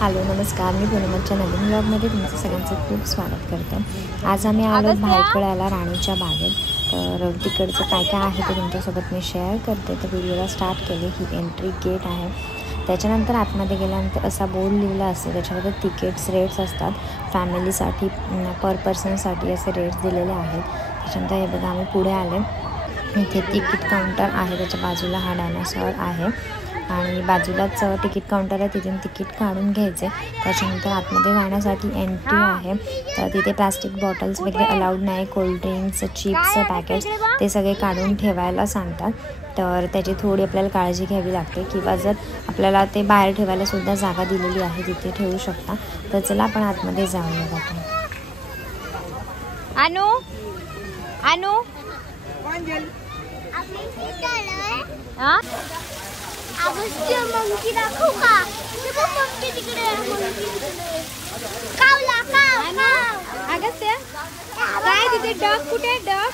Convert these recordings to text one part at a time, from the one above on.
Hello नमस्कार, मी पूनमच्या नवीन ब्लॉगमध्ये तुमचं सगळ्यांचं खूप स्वागत करते. आज आम्ही आलो भायखळ्याला राणीच्या बागेत. तर तिकडचं काय काय आहे ते तुमच्यासोबत मी शेअर करते. तर व्हिडिओला स्टार्ट केले. ही एंट्री गेट आहे. त्याच्यानंतर आतमध्ये गेल्यानंतर असा बोर्ड लिहिला असतो, त्याच्यामध्ये तिकीट्स रेट्स असतात. फॅमिलीसाठी पर पर्सनसाठी असे रेट्स दिलेले आहेत. त्याच्यानंतर हे बघा आम्ही पुढे आले. इथे तिकीट काउंटर आहे, त्याच्या बाजूला हा डायनासॉर आहे आणि बाजूलाच तिकीट काउंटर आहे, तिथून तिकीट काढून घ्यायचे. त्याच्यानंतर आतमध्ये जाण्यासाठी एंट्री आहे. तर तिथे प्लास्टिक बॉटल्स वगैरे अलाउड नाही. कोल्ड्रिंक्स, चिप्स पॅकेट्स ते सगळे काढून ठेवायला सांगतात. तर त्याची थोडी आपल्याला काळजी घ्यावी लागते, किंवा जर आपल्याला ते बाहेर ठेवायला सुद्धा जागा दिलेली आहे, तिथे ठेवू शकता. तर चला आपण आतमध्ये जाऊया जातो. अनु अनु हां मंकी दाखवू का? मंकी तिकडे कावला अगस्त्य काय तिथे डक कुठे डक?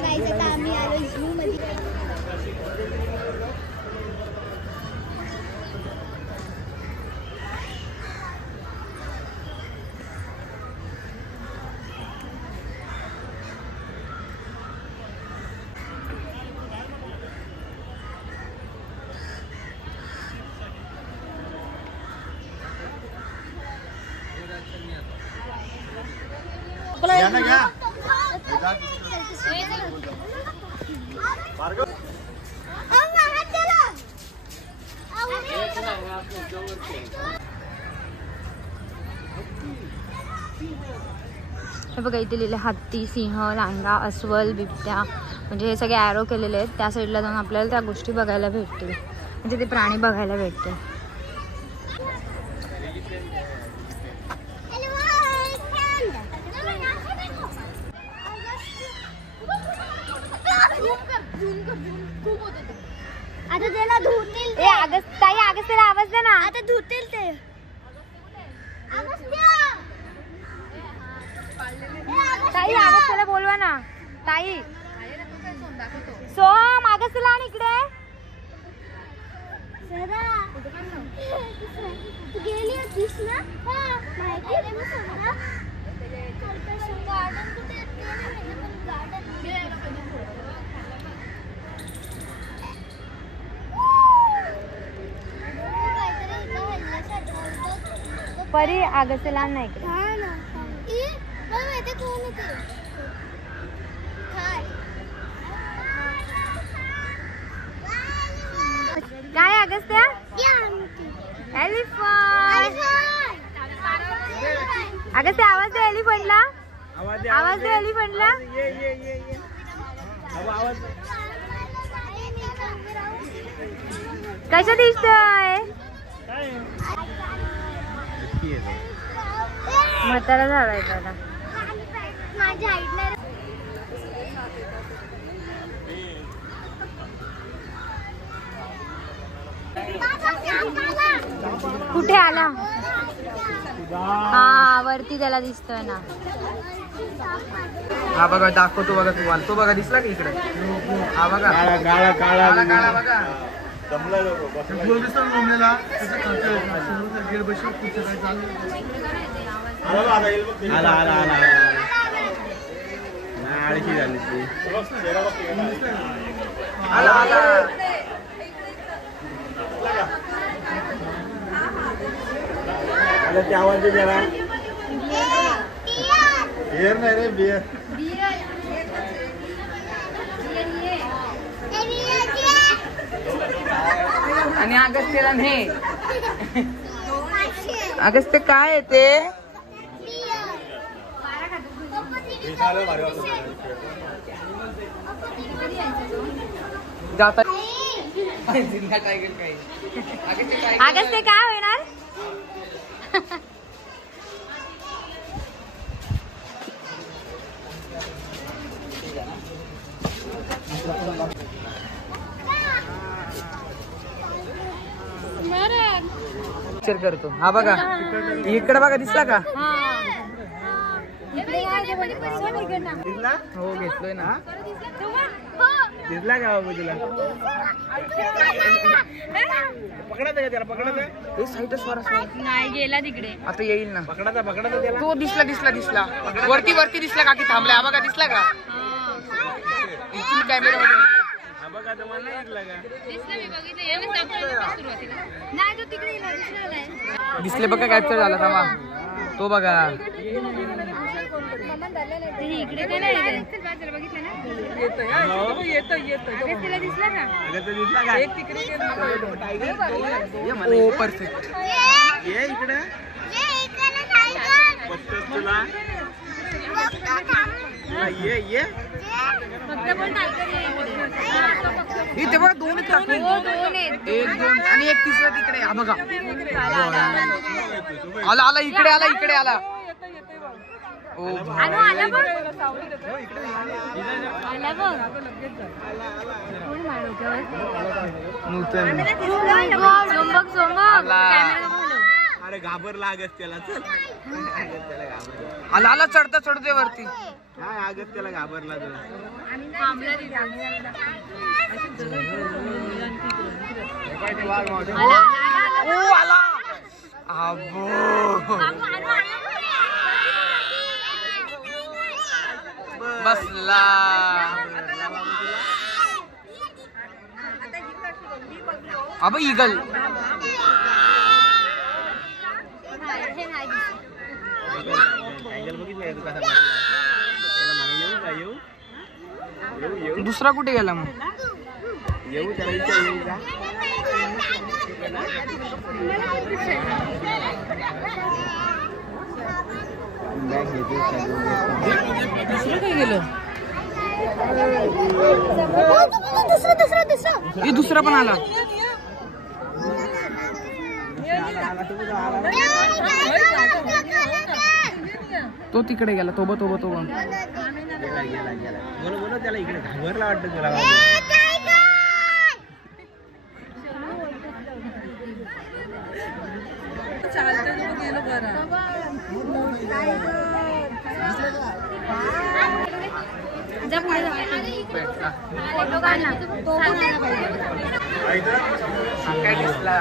नाही आता आम्ही आलो झू मध्ये. हे बघा इथे लिहिले हत्ती, सिंह, लांडा, अस्वल, बिबट्या, म्हणजे हे सगळे ॲरो केलेले आहेत. त्या साईडला जाऊन आपल्याला त्या गोष्टी बघायला भेटतील, म्हणजे ते प्राणी बघायला भेटतील. आता त्याला धुतील ते. ताई अगस्त्याला आवाज दे ना. आता धुतील ते. ताई अगस्त्याला बोलवा ना. ताई सोम अगस्त्याला आण इकडे. गेली होतीस ना? माहिती आहे मी सगळं. गार्डन कुठे परी अगस्त्याला आण ना इकडे. काय अगस्त्या? एलिफंट. अगस्त्या आवाज दे एलिफंटला. आवाज दे एलिफंटला. कसं दिसतोय? म्हातारा झालाय त्याला. माझ्या हाईटला कुठे आला? हा वरती त्याला दिसतोय ना. हा बघा दाखवतो बघा तुम्हाला. तो बघा दिसला की इकडे. हा बघा काळा काळा काळा बघा. आला आला आला आला आला. ते आवाज दे जरा. बियर नाही रे बियर. आणि अगस्त्याला नाही. अगस्त्य काय आहे ते? अगस्त्य काय होणार? करतो. हा बघा इकडे बघा दिसला का? दिसला हो घेतलोय ना दिसला का बाबू तुला पकडायचं का त्याला पकडायचं साईड नाही गेला तिकडे आता येईल ना पकडायचा त्याला तो दिसला वरती दिसला का की थांबलाय हा बघा दिसला का इथून कॅमेरा बघा तुम्हाला नाही दिसला का नाही तो तिकडे दिसले बघा कॅप्चर झाला थांबा तो बघा इकडे काय नाही बघितलं ना तिला दिसला का ओ परफेक्ट ये इकडे ये फक्त पण टायगर इथे बघा दोन एक दोन आणि एक तिसरा तिकडे हा बघा आला इकडे आला ओ आला बघ नूतन अरे घाबरला अगस्त्याला चल आला चढते वरती काय अगस्त्याला घाबरला तो आला अबो बसला अब ईगल दुसरा कुठे गेला मग येऊ त्याला दुसरं काय गेलं दुसरा दुसरा पण आला तो तिकडे गेला तोबा बोलो त्याला इकडे घाबरला वाटतं तुला फोटो काढला काय दिसला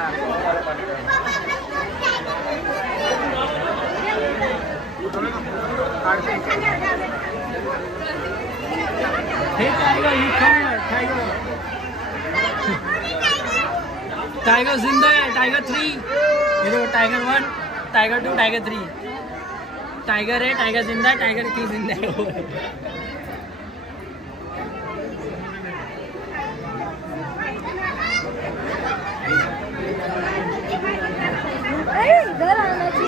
टाइगर जिंदा है टाइगर 3 ये देखो टाइगर 1 टाइगर 2 टाइगर 3 टाइगर है टाइगर जिंदा है टाइगर 2 जिंदा है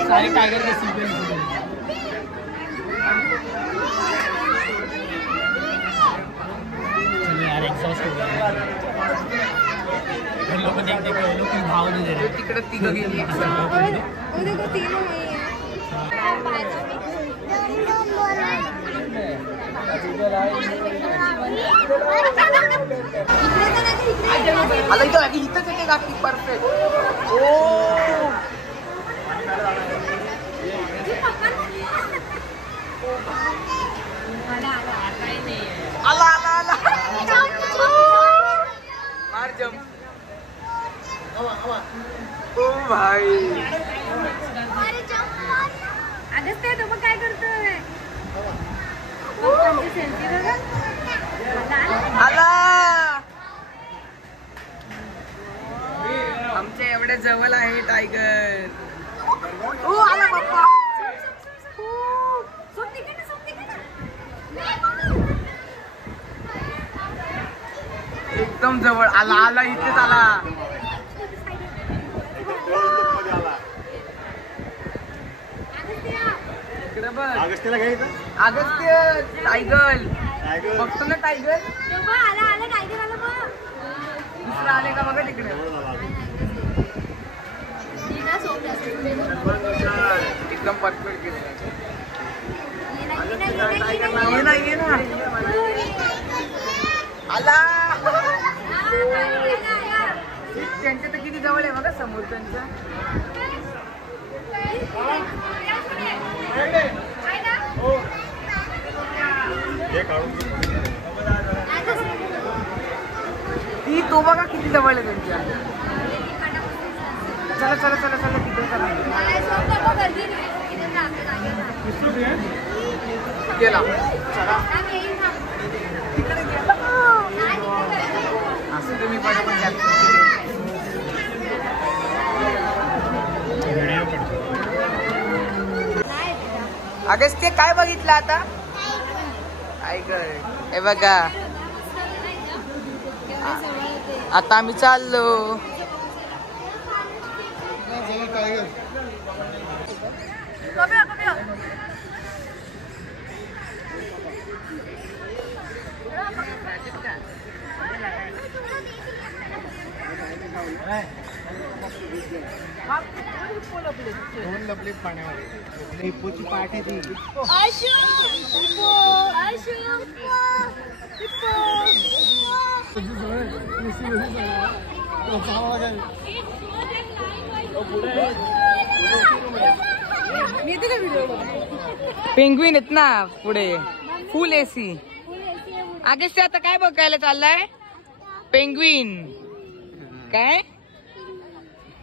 सारे टाइगर के सीक्वेंस चलो यार एग्जॉस्ट हो गया लोग देखते हैं लोग भाव नहीं दे रहे तिकडे तिघ गेली आला इथंच येते काकी परफेक्ट ओ आला मार जम ओ भाई अगस्त्य तू काय करतोय आला आमच्या एवढ्या जवळ आहे टायगर ओ आला बाप्पा एकदम जवळ आला इथेच आला इकडे बघ अगस्त्याला अगस्त्य टायगर बघतो ना टायगर दुसरा आले का बघा तिकडे एकदम परफेक्ट ये ना आला त्यांच्या तर किती जवळ आहे बघा समोर त्यांच्या हो ती तो बघा किती जवळ आहे त्यांच्या. चला चला चला चला तिथे चला. गेला चला तिकडे गेला. असं तुम्ही पण अगस्त्य काय बघितलं आता? ऐक हे बघा आता आम्ही चाललो. दोन लपले पाण्यामध्ये हिप्पोची पाठ आहे ती. पेंग्विन आहेत ना पुढे फुल एसी. अगस्त्य आता काय बघायला चाललाय? पेंग्विन काय?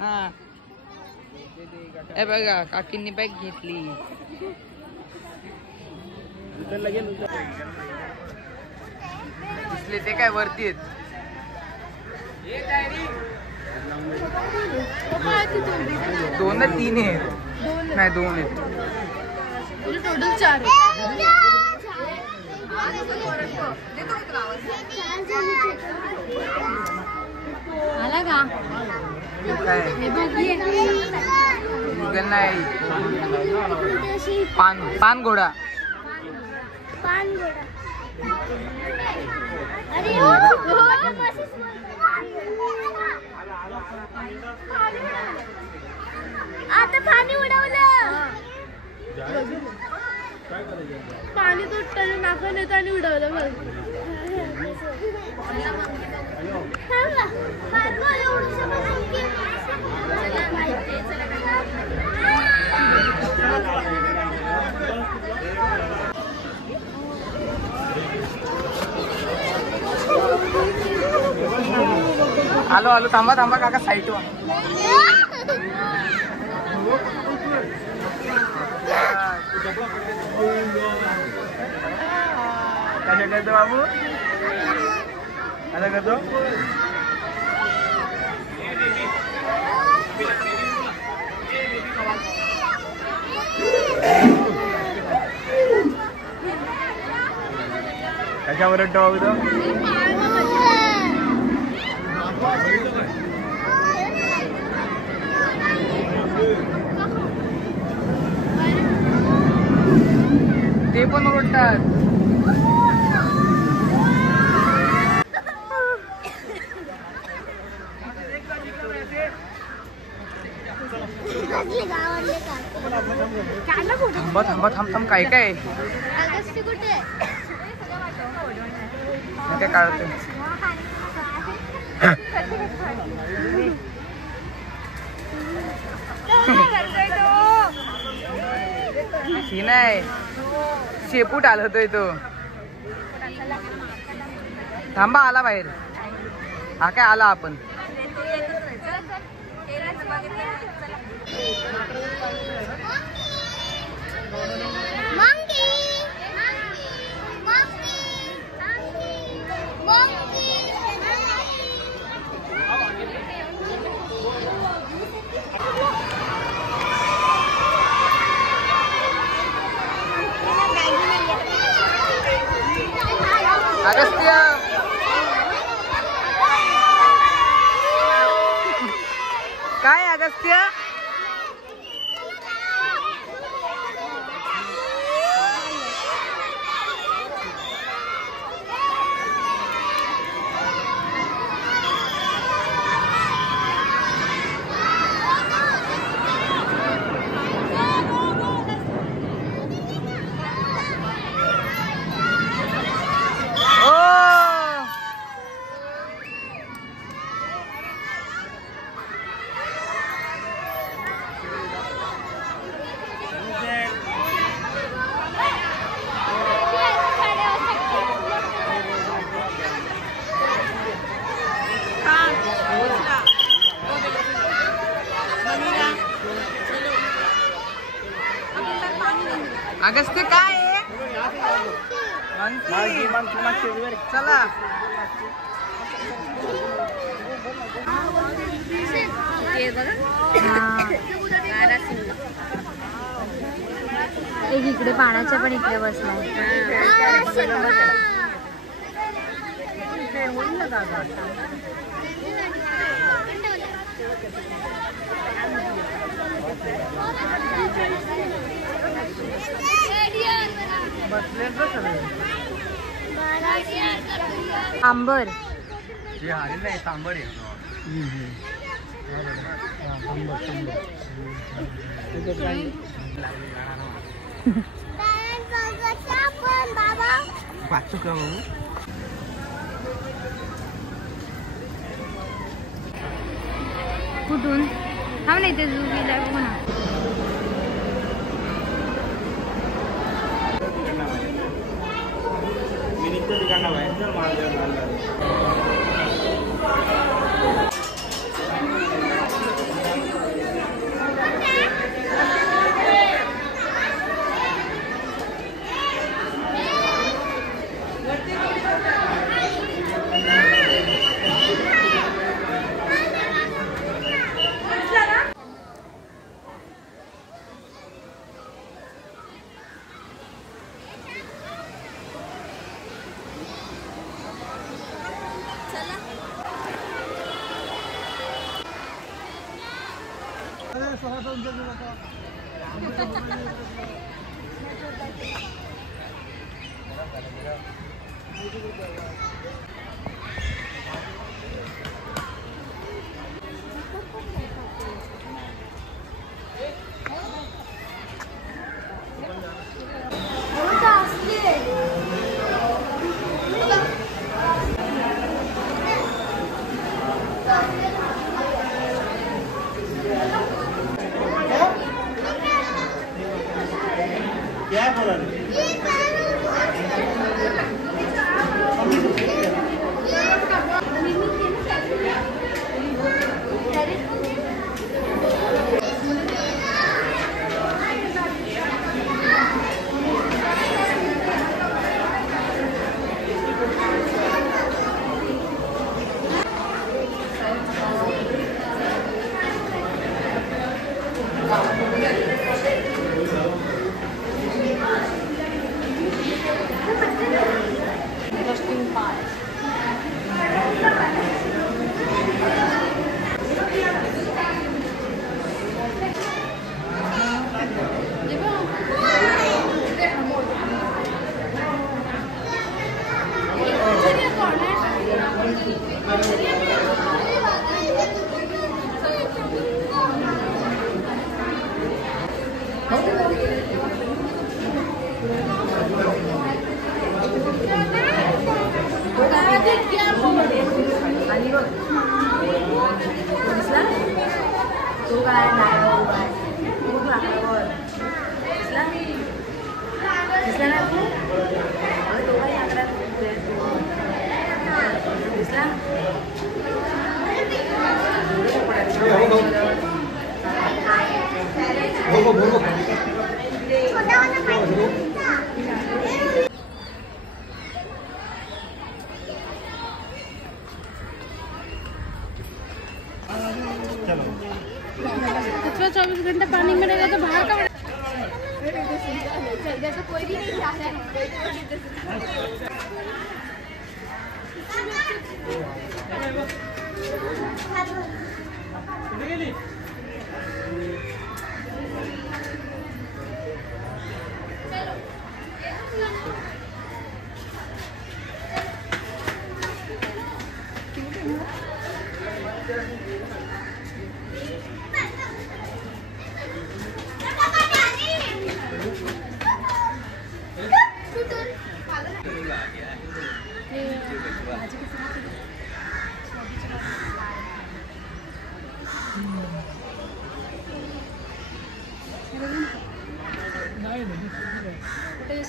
हा हे बघा काकींनी बॅग घेतली. दिसले ते काय वरती आहेत. दोन ना तीन आहेत? नाही दोन आहेत. टोटल 4 आला का? काय नाही पान घोडा. आता पाणी उडवलं. पाणी तुटतं नाका नेत आणि उडवलं बघ. आलो आलो. थांबा थांबा काका साईट वा. कशा करतो बाबू? कशा करतो? कशावर बाबू तो? ते पण ओरडतात. थांबा थांबा थांब थांब. काय काय काय काढते? ही नाही शेपूट आलतोय तो. थांबा आला बाहेर. हा काय आला आपण. अगस्त्य काय? अगस्त्य अगस्त्य काय आहे? चला एक इकडे पाण्याच्या पण इकडे बसलाय. आंबर तांबड आहे. कुठून हा नाही ते झू गेलाय बघ ना. पिछले 24 घंटे पानी में रहेगा तो बाहर का जैसे कोई भी नहीं जा रहा है।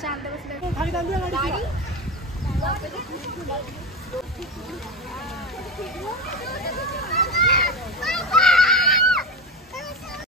शांत बसले